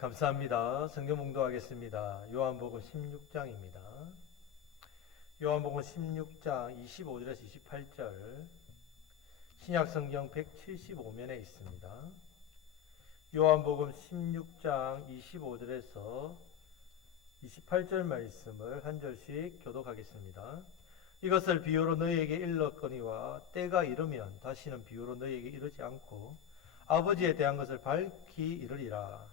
감사합니다. 성경 봉독하겠습니다. 요한복음 16장입니다. 요한복음 16장 25절에서 28절 신약 성경 175면에 있습니다. 요한복음 16장 25절에서 28절 말씀을 한 절씩 교독하겠습니다. 이것을 비유로 너희에게 일렀거니와 때가 이르면 다시는 비유로 너희에게 이르지 않고 아버지에 대한 것을 밝히 이르리라.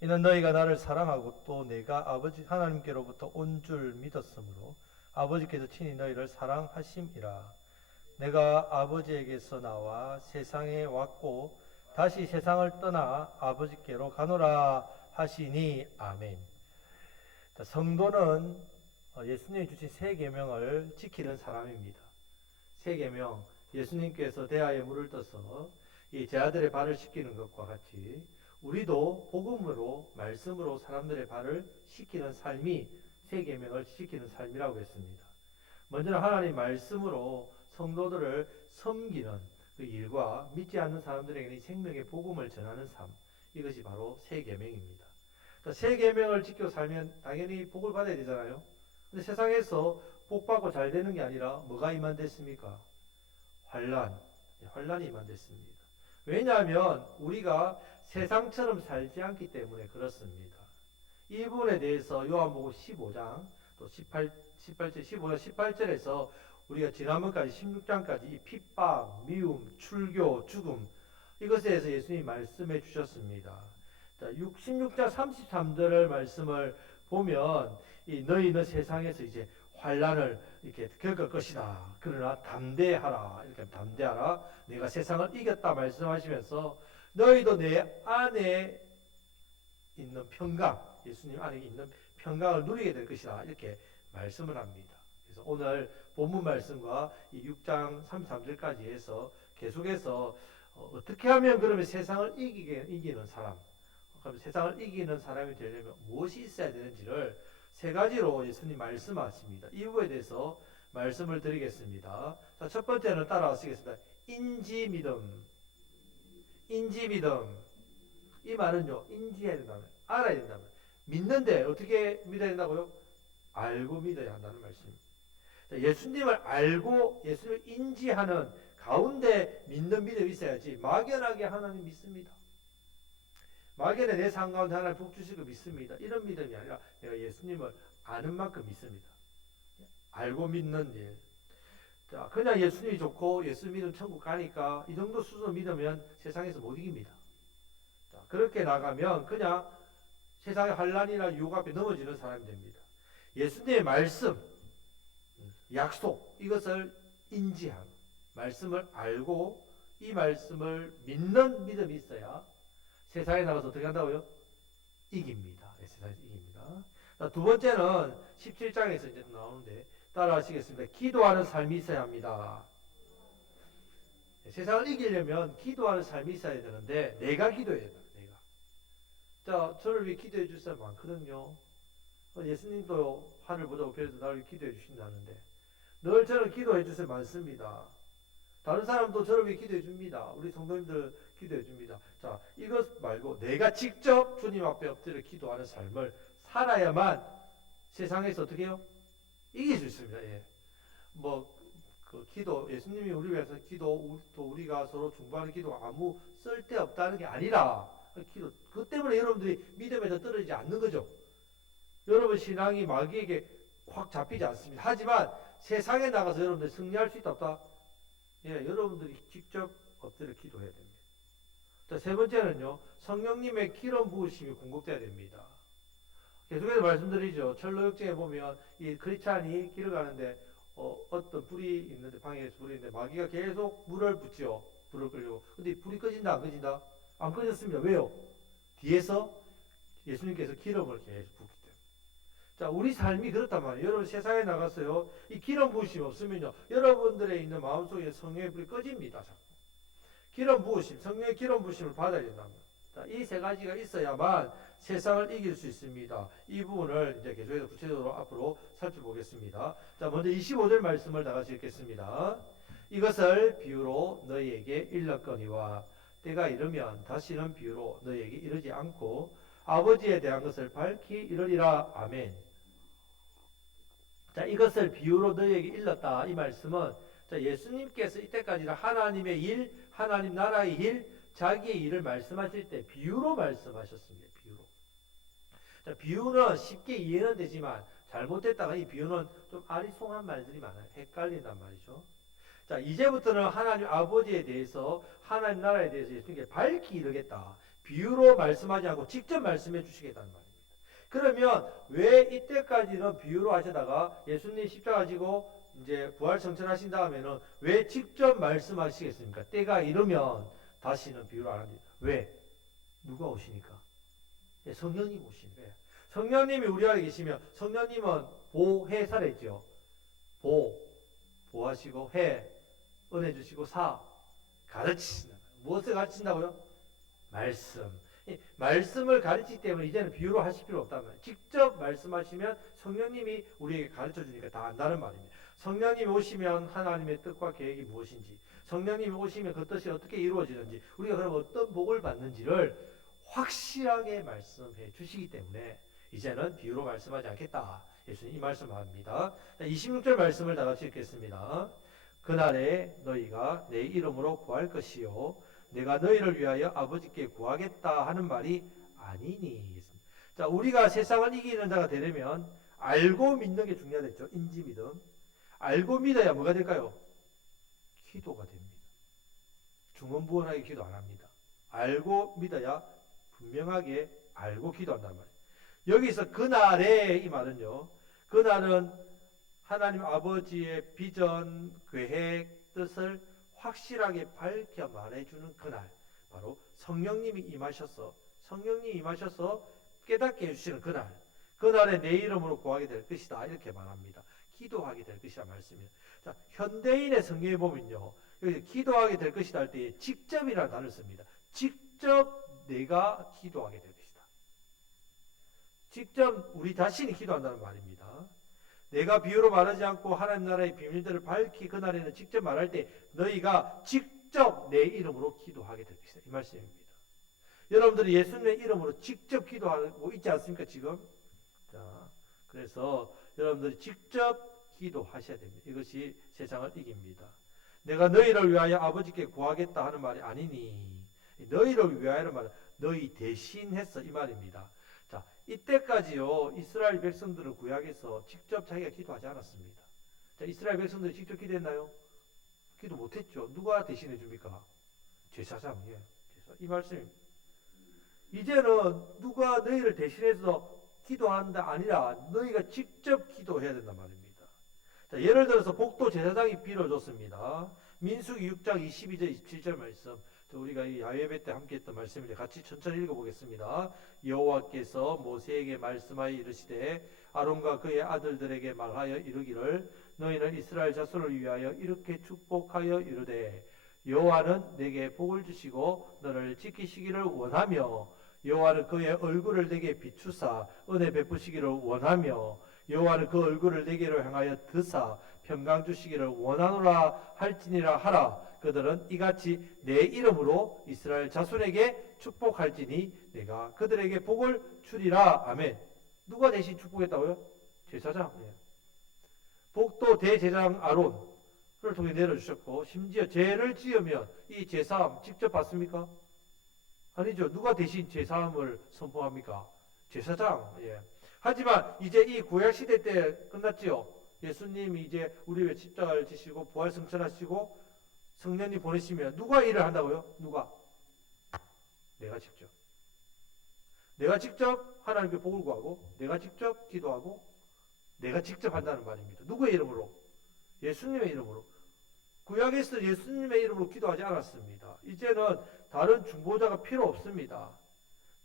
이는 너희가 나를 사랑하고 또 내가 아버지 하나님께로부터 온 줄 믿었으므로 아버지께서 친히 너희를 사랑하심이라. 내가 아버지에게서 나와 세상에 왔고 다시 세상을 떠나 아버지께로 가노라 하시니 아멘. 성도는 예수님이 주신 세 계명을 지키는 사람입니다. 세 계명, 예수님께서 대하에 물을 떠서 이 제자들의 발을 씻기는 것과 같이 우리도 복음으로 말씀으로 사람들의 발을 씻기는 삶이 세 계명을 지키는 삶이라고 했습니다. 먼저는 하나님 말씀으로 성도들을 섬기는 그 일과 믿지 않는 사람들에게 생명의 복음을 전하는 삶, 이것이 바로 세 계명입니다. 세 계명을 지켜 살면 당연히 복을 받아야 되잖아요. 근데 세상에서 복 받고 잘 되는 게 아니라 뭐가 임한됐습니까? 환란이 임한됐습니다. 왜냐하면 우리가 세상처럼 살지 않기 때문에 그렇습니다. 이 부분에 대해서 요한복음 15장 또 18절, 15절, 18절에서 우리가 지난번까지 16장까지 이 핍박, 미움, 출교, 죽음 이것에 대해서 예수님이 말씀해 주셨습니다. 자, 16장 33절의 말씀을 보면 너희는 세상에서 이제 환란을 이렇게 겪을 것이다. 그러나 담대하라. 이렇게 담대하라. 내가 세상을 이겼다 말씀하시면서 너희도 내 안에 있는 평강, 예수님 안에 있는 평강을 누리게 될 것이다. 이렇게 말씀을 합니다. 그래서 오늘 본문 말씀과 이 6장 33절까지 해서 계속해서 어떻게 하면 그러면 세상을 이기는 사람, 그럼 세상을 이기는 사람이 되려면 무엇이 있어야 되는지를 세 가지로 예수님 말씀하십니다. 이 부분에 대해서 말씀을 드리겠습니다. 자, 첫 번째는 따라하시겠습니다. 인지 믿음. 이 말은요, 인지해야 된다면, 알아야 된다면, 믿는데 어떻게 믿어야 된다고요? 알고 믿어야 한다는 말씀입니다. 예수님을 알고 예수님을 인지하는 가운데 믿는 믿음이 있어야지 막연하게 하나님 믿습니다. 막연히 내 삶 가운데 하나님 복 주실 거 믿습니다. 이런 믿음이 아니라 내가 예수님을 아는 만큼 믿습니다. 알고 믿는 일. 자, 그냥 예수님이 좋고 예수 믿으면 천국 가니까 이 정도 수준 믿으면 세상에서 못 이깁니다. 자, 그렇게 나가면 그냥 세상의 환란이나 유혹 앞에 넘어지는 사람이 됩니다. 예수님의 말씀, 약속 이것을 인지하고 말씀을 알고 이 말씀을 믿는 믿음이 있어야 세상에 나가서 어떻게 한다고요? 이깁니다. 세상에서 이깁니다. 자, 두 번째는 17장에서 이제 나오는데 따라 하시겠습니다. 기도하는 삶이 있어야 합니다. 세상을 이기려면 기도하는 삶이 있어야 되는데 내가 기도해야 돼요. 내가. 자, 저를 위해 기도해 줄 사람 많거든요. 예수님도 하늘 보자고 별에서 나를 기도해 주신다는데 늘 저를 기도해 줄 사람 많습니다. 다른 사람도 저를 위해 기도해 줍니다. 우리 성도님들 기도해 줍니다. 자, 이것 말고 내가 직접 주님 앞에 엎드려 기도하는 삶을 살아야만 세상에서 어떻게 해요? 이길 수 있습니다. 예. 그 기도, 예수님이 우리 위해서 기도, 또 우리가 서로 중보하는 기도가 아무 쓸데없다는 게 아니라, 기도, 그 때문에 여러분들이 믿음에서 떨어지지 않는 거죠. 여러분 신앙이 마귀에게 확 잡히지 않습니다. 하지만 세상에 나가서 여러분들이 승리할 수 있다 없다? 예, 여러분들이 직접 엎드려 기도해야 됩니다. 자, 세 번째는요, 성령님의 기름 부으심이 공급돼야 됩니다. 계속해서 말씀드리죠. 철로역정에 보면 이 크리스찬이 길을 가는데 어떤 불이 있는데 방에서 불이 있는데 마귀가 계속 물을 붓죠. 불을 끌려고. 근데 불이 꺼진다 안 꺼진다? 안 꺼졌습니다. 왜요? 뒤에서 예수님께서 기름을 계속 붓기 때문에. 자, 우리 삶이 그렇단 말이에요. 여러분 세상에 나가서요, 이 기름 부으심 없으면요, 여러분들의 있는 마음속에 성령의 불이 꺼집니다. 자꾸. 기름 부으심, 성령의 기름 부으심을 받아야 된다면. 이 세 가지가 있어야만 세상을 이길 수 있습니다. 이 부분을 이제 계속해서 구체적으로 앞으로 살펴보겠습니다. 자, 먼저 25절 말씀을 다 같이 읽겠습니다. 이것을 비유로 너희에게 일렀거니와 때가 이르면 다시는 비유로 너희에게 이르지 않고 아버지에 대한 것을 밝히 이르리라. 아멘. 자, 이것을 비유로 너희에게 일렀다. 이 말씀은 자, 예수님께서 이때까지는 하나님의 일, 하나님 나라의 일, 자기의 일을 말씀하실 때 비유로 말씀하셨습니다. 비유로. 자, 비유는 쉽게 이해는 되지만 잘못됐다가 이 비유는 좀 아리송한 말들이 많아요. 헷갈린단 말이죠. 자, 이제부터는 하나님 아버지에 대해서, 하나님 나라에 대해서 예수님께 밝히 이르겠다. 비유로 말씀하지 않고 직접 말씀해 주시겠다는 말입니다. 그러면 왜 이때까지는 비유로 하시다가 예수님 십자가 지고 이제 부활 성천하신 다음에는 왜 직접 말씀하시겠습니까? 때가 이르면 다시는 비유로 안 합니다. 왜? 누가 오시니까? 성령님 오시니까. 성령님이 우리 안에 계시면 성령님은 보혜사랬죠. 보하시고 해 은혜 주시고 사 가르치신다. 무엇을 가르친다고요? 말씀. 말씀을 가르치기 때문에 이제는 비유로 하실 필요 없다면 직접 말씀하시면 성령님이 우리에게 가르쳐 주니까 다 안다는 말입니다. 성령님이 오시면 하나님의 뜻과 계획이 무엇인지, 성령님이 오시면 그 뜻이 어떻게 이루어지는지, 우리가 그럼 어떤 복을 받는지를 확실하게 말씀해 주시기 때문에 이제는 비유로 말씀하지 않겠다. 예수님 이 말씀합니다. 26절 말씀을 다 같이 읽겠습니다. 그날에 너희가 내 이름으로 구할 것이요 내가 너희를 위하여 아버지께 구하겠다 하는 말이 아니니. 자, 우리가 세상을 이기는 자가 되려면 알고 믿는 게 중요하겠죠. 인지 믿음. 알고 믿어야 뭐가 될까요? 기도가 됩니다. 중언부언하게 기도 안 합니다. 알고 믿어야 분명하게 알고 기도한단 말이에요. 여기서 그날에 이 말은요. 그날은 하나님 아버지의 비전, 계획, 뜻을 확실하게 밝혀 말해주는 그날, 바로 성령님이 임하셔서 깨닫게 해주시는 그날, 그날에 내 이름으로 구하게 될 것이다 이렇게 말합니다. 기도하게 될 것이라 말씀이에요. 자, 현대인의 성경에 보면요, 여기 기도하게 될 것이다 할 때 직접이라는 단어를 씁니다. 직접 내가 기도하게 될 것이다. 직접 우리 자신이 기도한다는 말입니다. 내가 비유로 말하지 않고 하나님 나라의 비밀들을 밝히 그날에는 직접 말할 때 너희가 직접 내 이름으로 기도하게 될 것이다. 이 말씀입니다. 여러분들이 예수님의 이름으로 직접 기도하고 있지 않습니까 지금? 자, 그래서 여러분들이 직접 기도하셔야 됩니다. 이것이 세상을 이깁니다. 내가 너희를 위하여 아버지께 구하겠다 하는 말이 아니니, 너희를 위하여는 말은 너희 대신했어 이 말입니다. 자, 이때까지요 이스라엘 백성들은 구약에서 직접 자기가 기도하지 않았습니다. 자, 이스라엘 백성들이 직접 기도했나요? 기도 못했죠. 누가 대신해 줍니까? 제사장. 예, 제사. 이 말씀입니다. 이제는 누가 너희를 대신해서 기도한다 아니라 너희가 직접 기도해야 된단 말입니다. 자, 예를 들어서 복도 제사장이 빌어줬습니다. 민수기 6장 22절 27절 말씀. 우리가 이 야외예배 때 함께 했던 말씀인데 같이 천천히 읽어보겠습니다. 여호와께서 모세에게 말씀하여 이르시되 아론과 그의 아들들에게 말하여 이르기를 너희는 이스라엘 자손을 위하여 이렇게 축복하여 이르되 여호와는 내게 복을 주시고 너를 지키시기를 원하며 여호와는 그의 얼굴을 내게 비추사 은혜 베푸시기를 원하며 여호와는 그 얼굴을 내게로 향하여 드사 평강 주시기를 원하노라 할지니라 하라. 그들은 이같이 내 이름으로 이스라엘 자손에게 축복할지니 내가 그들에게 복을 주리라. 아멘. 누가 대신 축복했다고요? 제사장. 예. 복도 대제사장 아론을 통해 내려주셨고 심지어 죄를 지으면 이 제사함 직접 받습니까? 아니죠. 누가 대신 제사함을 선포합니까? 제사장. 예. 하지만 이제 이 구약 시대 때 끝났지요. 예수님이 이제 우리 왜 십자가를 지시고 부활 성천하시고 성령님 보내시면 누가 일을 한다고요? 누가? 내가 직접. 내가 직접 하나님께 복을 구하고 내가 직접 기도하고 내가 직접 한다는 말입니다. 누구의 이름으로? 예수님의 이름으로. 구약에서 예수님의 이름으로 기도하지 않았습니다. 이제는 다른 중보자가 필요 없습니다.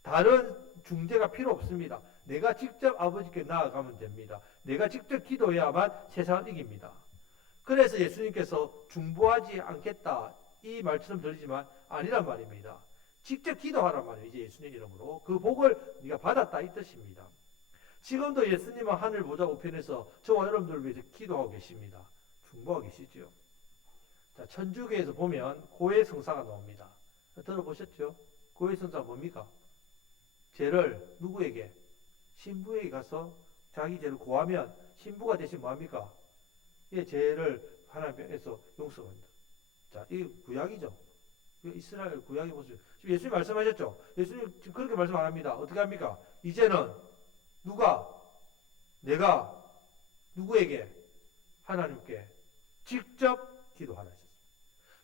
다른 중재가 필요 없습니다. 내가 직접 아버지께 나아가면 됩니다. 내가 직접 기도해야만 세상을 이깁니다. 그래서 예수님께서 중보하지 않겠다 이 말씀 드리지만 아니란 말입니다. 직접 기도하란 말이에요. 이제 예수님 이름으로 그 복을 네가 받았다 이 뜻입니다. 지금도 예수님은 하늘 보좌 우편에서 저와 여러분들을 위해서 기도하고 계십니다. 중보하고 계시죠. 자, 천주교에서 보면 고해성사가 나옵니다. 들어보셨죠? 고해성사가 뭡니까? 죄를 누구에게? 신부에게 가서 자기 죄를 고하면 신부가 대신 뭐합니까? 이 죄를 하나님께서 용서합니다. 자, 이게 구약이죠. 이스라엘 구약의 모습. 지금 예수님 말씀하셨죠? 예수님 지금 그렇게 말씀 안 합니다. 어떻게 합니까? 이제는 누가? 내가 누구에게? 하나님께 직접 기도하라 하셨습니다.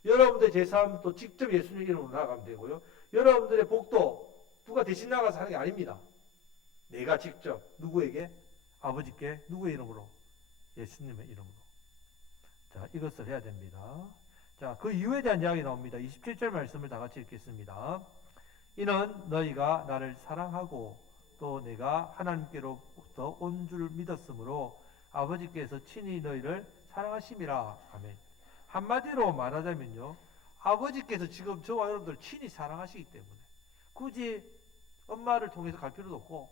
여러분들의 제사함도 직접 예수님 이름으로 나아가면 되고요. 여러분들의 복도 누가 대신 나가서 하는 게 아닙니다. 내가 직접 누구에게? 아버지께 누구의 이름으로? 예수님의 이름으로. 자, 이것을 해야 됩니다. 자, 그 이유에 대한 이야기 나옵니다. 27절 말씀을 다 같이 읽겠습니다. 이는 너희가 나를 사랑하고 또 내가 하나님께로부터 온 줄 믿었으므로 아버지께서 친히 너희를 사랑하심이라. 아멘. 한마디로 말하자면요, 아버지께서 지금 저와 여러분들 친히 사랑하시기 때문에 굳이 엄마를 통해서 갈 필요도 없고,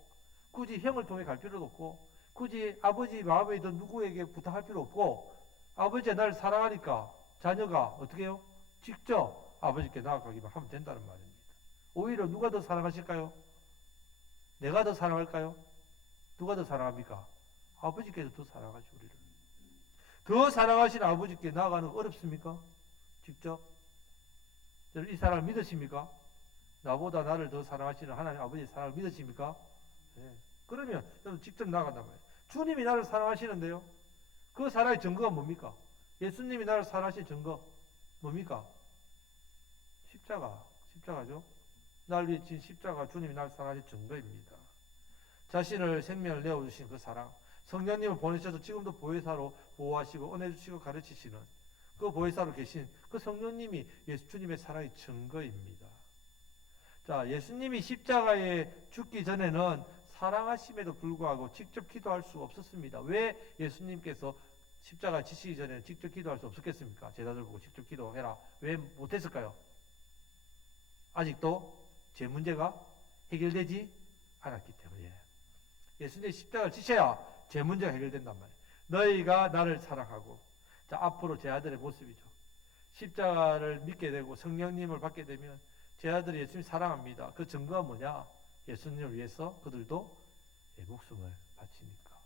굳이 형을 통해 갈 필요도 없고, 굳이 아버지 마음에 있던 누구에게 부탁할 필요 없고, 아버지가 나를 사랑하니까 자녀가 어떻게 해요? 직접 아버지께 나아가기만 하면 된다는 말입니다. 오히려 누가 더 사랑하실까요? 내가 더 사랑할까요? 누가 더 사랑합니까? 아버지께서 더 사랑하죠, 우리를. 더 사랑하시는 아버지께 나아가는 거 어렵습니까? 직접? 이 사랑을 믿으십니까? 나보다 나를 더 사랑하시는 하나님 아버지의 사랑을 믿으십니까? 네. 그러면 여러분 직접 나아간단 말이에요. 주님이 나를 사랑하시는데요. 그 사랑의 증거가 뭡니까? 예수님이 나를 사랑하신 증거 뭡니까? 십자가죠. 날 위해 진 십자가, 주님이 나를 사랑하신 증거입니다. 자신을 생명을 내어주신 그 사랑, 성령님을 보내셔서 지금도 보혜사로 보호하시고 은혜주시고 가르치시는 그 보혜사로 계신 그 성령님이 주님의 사랑의 증거입니다. 자, 예수님이 십자가에 죽기 전에는 사랑하심에도 불구하고 직접 기도할 수 없었습니다. 왜 예수님께서 십자가 지시기 전에는 직접 기도할 수 없었겠습니까? 제자들 보고 직접 기도해라. 왜 못했을까요? 아직도 제 문제가 해결되지 않았기 때문에. 예수님이 십자가를 지셔야 제 문제가 해결된단 말이에요. 너희가 나를 사랑하고, 자, 앞으로 제 아들의 모습이죠. 십자가를 믿게 되고 성령님을 받게 되면 제 아들이 예수님 사랑합니다. 그 증거가 뭐냐? 예수님을 위해서 그들도 목숨을 바치니까.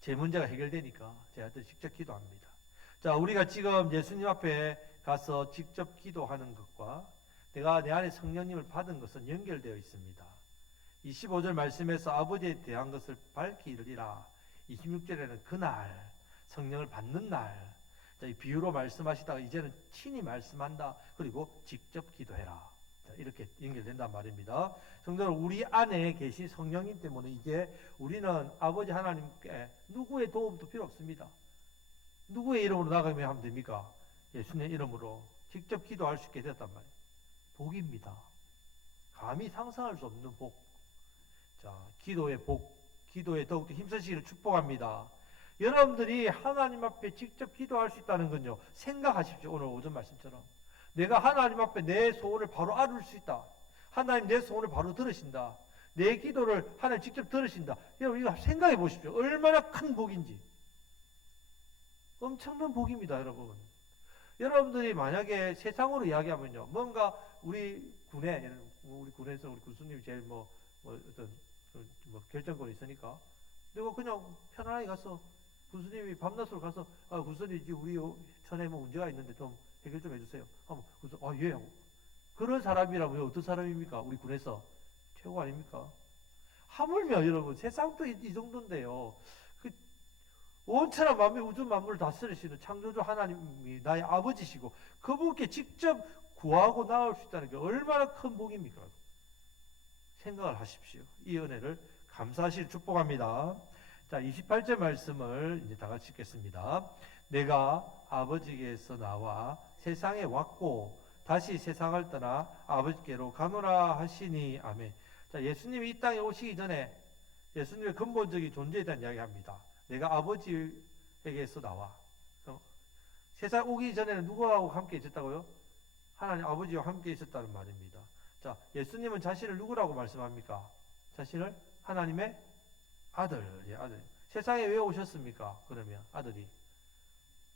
제 문제가 해결되니까 제 아들이 직접 기도합니다. 자, 우리가 지금 예수님 앞에 가서 직접 기도하는 것과 내가 내 안에 성령님을 받은 것은 연결되어 있습니다. 25절 말씀에서 아버지에 대한 것을 밝히리라. 26절에는 그날, 성령을 받는 날. 자, 이 비유로 말씀하시다가 이제는 친히 말씀한다. 그리고 직접 기도해라. 자, 이렇게 연결된단 말입니다. 성도는 우리 안에 계신 성령님 때문에 이제 우리는 아버지 하나님께 누구의 도움도 필요 없습니다. 누구의 이름으로 나가면 하면 됩니까? 예수님의 이름으로 직접 기도할 수 있게 됐단 말이에요. 복입니다. 감히 상상할 수 없는 복. 자, 기도의 복, 기도에 더욱더 힘쓰시기를 축복합니다. 여러분들이 하나님 앞에 직접 기도할 수 있다는 건요, 생각하십시오. 오늘 오전 말씀처럼 내가 하나님 앞에 내 소원을 바로 알을 수 있다. 하나님 내 소원을 바로 들으신다. 내 기도를 하나님 직접 들으신다. 여러분 이거 생각해 보십시오. 얼마나 큰 복인지. 엄청난 복입니다, 여러분. 여러분들이 만약에 세상으로 이야기하면요, 뭔가 우리 군에서 우리 군수님이 제일 어떤 결정권이 있으니까 내가 그냥 편안하게 가서 군수님이 밤낮으로 가서 군수님 우리 천에 문제가 있는데 좀 해결 좀 해주세요. 하면 군수 예. 그런 사람이라면 어떤 사람입니까? 우리 군에서 최고 아닙니까? 하물며 여러분 세상도 이 정도인데요. 그 온천한 만물 우주 만물을 다스리시는 창조주 하나님이 나의 아버지시고 그분께 직접 구하고 나올 수 있다는 게 얼마나 큰 복입니까? 생각을 하십시오. 이 은혜를 감사하시길 축복합니다. 자, 28절 말씀을 이제 다 같이 읽겠습니다. 내가 아버지께서 나와 세상에 왔고 다시 세상을 떠나 아버지께로 가노라 하시니 아멘. 자, 예수님이 이 땅에 오시기 전에 예수님의 근본적인 존재에 대한 이야기합니다. 내가 아버지에게서 나와. 세상 오기 전에는 누구하고 함께 있었다고요? 하나님 아버지와 함께 있었다는 말입니다. 자, 예수님은 자신을 누구라고 말씀합니까? 자신을 하나님의 아들. 세상에 왜 오셨습니까? 그러면 아들이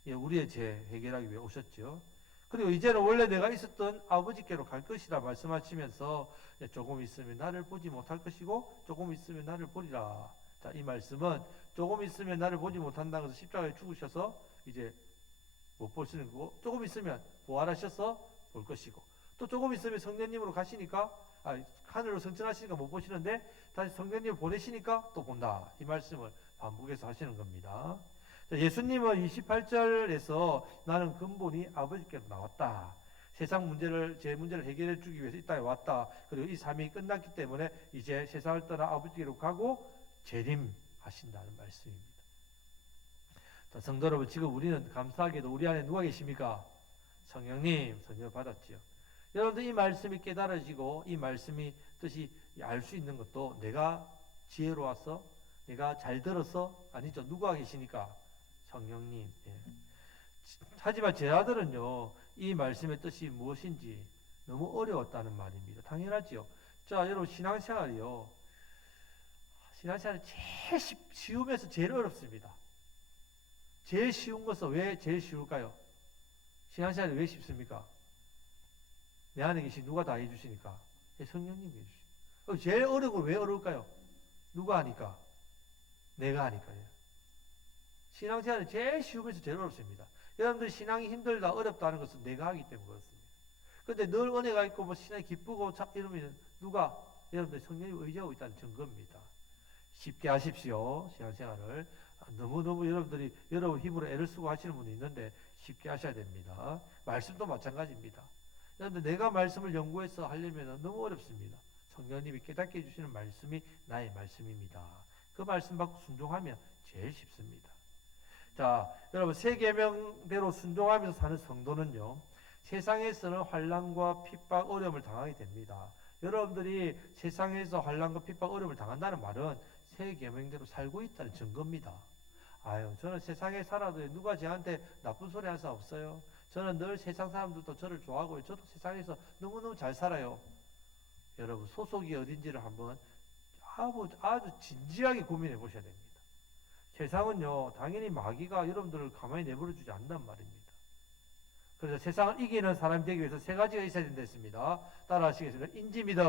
예, 우리의 죄 해결하기 위해 오셨죠. 그리고 이제는 원래 내가 있었던 아버지께로 갈 것이라 말씀하시면서 조금 있으면 나를 보지 못할 것이고 조금 있으면 나를 보리라. 자, 이 말씀은 조금 있으면 나를 보지 못한다는 것을 십자가에 죽으셔서 이제 못 보시는 거고, 조금 있으면 부활하셔서 볼 것이고, 또 조금 있으면 성령님으로 가시니까 하늘로 승천하시니까 못 보시는데 다시 성령님을 보내시니까 또 본다. 이 말씀을 반복해서 하시는 겁니다. 예수님은 28절에서 나는 근본이 아버지께로 나왔다. 세상 문제를, 제 문제를 해결해 주기 위해서 이 땅에 왔다. 그리고 이 삶이 끝났기 때문에 이제 세상을 떠나 아버지께로 가고 재림하신다는 말씀입니다. 자, 성도 여러분, 지금 우리는 감사하게도 우리 안에 누가 계십니까? 성령님 선물 받았지요. 여러분들 이 말씀이 깨달아지고 이 말씀이 뜻이 알 수 있는 것도 내가 지혜로워서 내가 잘 들어서 아니죠. 누가 계시니까? 성령님. 예. 하지만 제 아들은요, 이 말씀의 뜻이 무엇인지 너무 어려웠다는 말입니다. 당연하지요. 자, 여러분 신앙생활이요. 신앙생활은 제일 쉬우면서 제일 어렵습니다. 제일 쉬운 것은 왜 제일 쉬울까요? 신앙생활이 왜 쉽습니까? 내 안에 계신 누가 다 해주시니까. 성령님이 해주시니까. 제일 어려운 건 왜 어려울까요? 누가 하니까? 내가 하니까요. 신앙생활은 제일 쉬우면서 제일 어렵습니다. 여러분들 신앙이 힘들다, 어렵다는 것은 내가 하기 때문에 그렇습니다. 그런데 늘 은혜가 있고 뭐 신앙이 기쁘고 이러면 누가? 여러분들 성령님 의지하고 있다는 증거입니다. 쉽게 하십시오. 신앙생활을. 너무너무 여러분들이 여러분 힘으로 애를 쓰고 하시는 분이 있는데 쉽게 하셔야 됩니다. 말씀도 마찬가지입니다. 그런데 내가 말씀을 연구해서 하려면 너무 어렵습니다. 성령님이 깨닫게 해주시는 말씀이 나의 말씀입니다. 그 말씀 받고 순종하면 제일 쉽습니다. 자, 여러분 세 계명대로 순종하면서 사는 성도는요, 세상에서는 환난과 핍박, 어려움을 당하게 됩니다. 여러분들이 세상에서 환난과 핍박, 어려움을 당한다는 말은 세 계명대로 살고 있다는 증거입니다. 아유, 저는 세상에 살아도 누가 저한테 나쁜 소리 할 수 없어요. 저는 늘 세상 사람들도 저를 좋아하고 저도 세상에서 너무너무 잘 살아요. 여러분 소속이 어딘지를 한번 아주 진지하게 고민해 보셔야 됩니다. 세상은요, 당연히 마귀가 여러분들을 가만히 내버려 주지 않는단 말입니다. 그래서 세상을 이기는 사람이 되기 위해서 세 가지가 있어야 된다 했습니다. 따라 하시겠습니다. 인지, 믿음.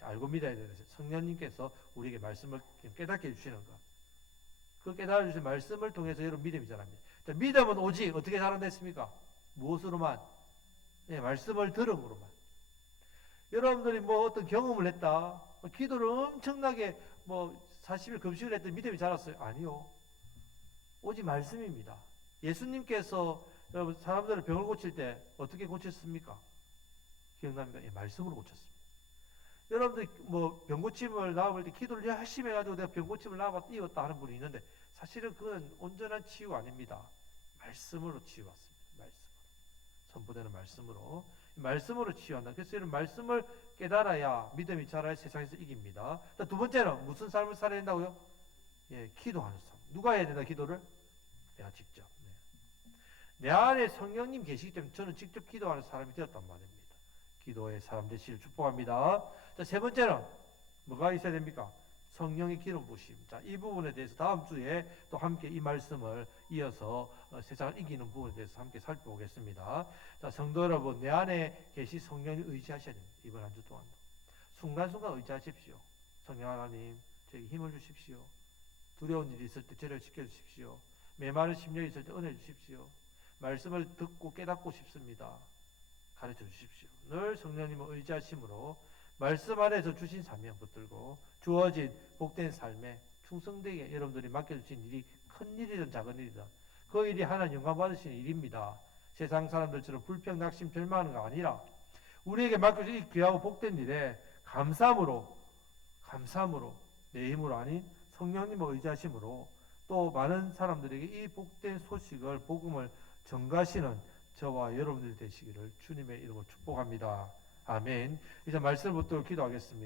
알고 믿어야 되는 성령님께서 우리에게 말씀을 깨닫게 해주시는 것. 그 깨달아 주신 말씀을 통해서 여러분 믿음이 자랍니다. 자, 믿음은 오직 어떻게 자란댔습니까? 무엇으로만? 네, 말씀을 들음으로만. 여러분들이 뭐 어떤 경험을 했다, 기도를 엄청나게 뭐 40일 금식을 했더니 믿음이 자랐어요? 아니요. 오직 말씀입니다. 예수님께서 여러분 사람들을 병을 고칠 때 어떻게 고쳤습니까? 기억납니까? 예, 말씀으로 고쳤습니다. 여러분들 뭐 병고침을 나와볼 때 기도를 열심히 해가지고 내가 병고침을 나와봤다 이었다 하는 분이 있는데 사실은 그건 온전한 치유가 아닙니다. 말씀으로 치유받습니다. 말씀으로. 선포되는 말씀으로. 말씀으로 치유한다. 그래서 이런 말씀을 깨달아야 믿음이 자라야 세상에서 이깁니다. 두 번째는 무슨 삶을 살아야 된다고요? 예, 기도하는 삶. 누가 해야 된다 기도를? 내가 직접. 네. 내 안에 성령님 계시기 때문에 저는 직접 기도하는 사람이 되었단 말입니다. 기도의 사람 되시길 축복합니다. 자, 세 번째는 뭐가 있어야 됩니까? 성령의 기름 부심. 자, 이 부분에 대해서 다음 주에 또 함께 이 말씀을 이어서 세상을 이기는 부분에 대해서 함께 살펴보겠습니다. 자, 성도 여러분, 내 안에 계시 성령을 의지하셔야 됩니다. 이번 한 주 동안 순간순간 의지하십시오. 성령 하나님, 저에게 힘을 주십시오. 두려운 일이 있을 때 저를 지켜주십시오. 메마른 심령이 있을 때 은혜 주십시오. 말씀을 듣고 깨닫고 싶습니다. 가르쳐 주십시오. 늘 성령님을 의지하심으로 말씀 안에서 주신 사명 붙들고 주어진 복된 삶에 충성되게 여러분들이 맡겨주신 일이 큰 일이든 작은 일이든 그 일이 하나님 영광 받으시는 일입니다. 세상 사람들처럼 불평, 낙심, 절망하는 거 아니라 우리에게 맡겨진 이 귀하고 복된 일에 감사함으로 내 힘으로 아닌 성령님을 의지하심으로 또 많은 사람들에게 이 복된 소식을 복음을 전가하시는 저와 여러분들이 되시기를 주님의 이름으로 축복합니다. 아멘. 이제 말씀을 붙들고 기도하겠습니다.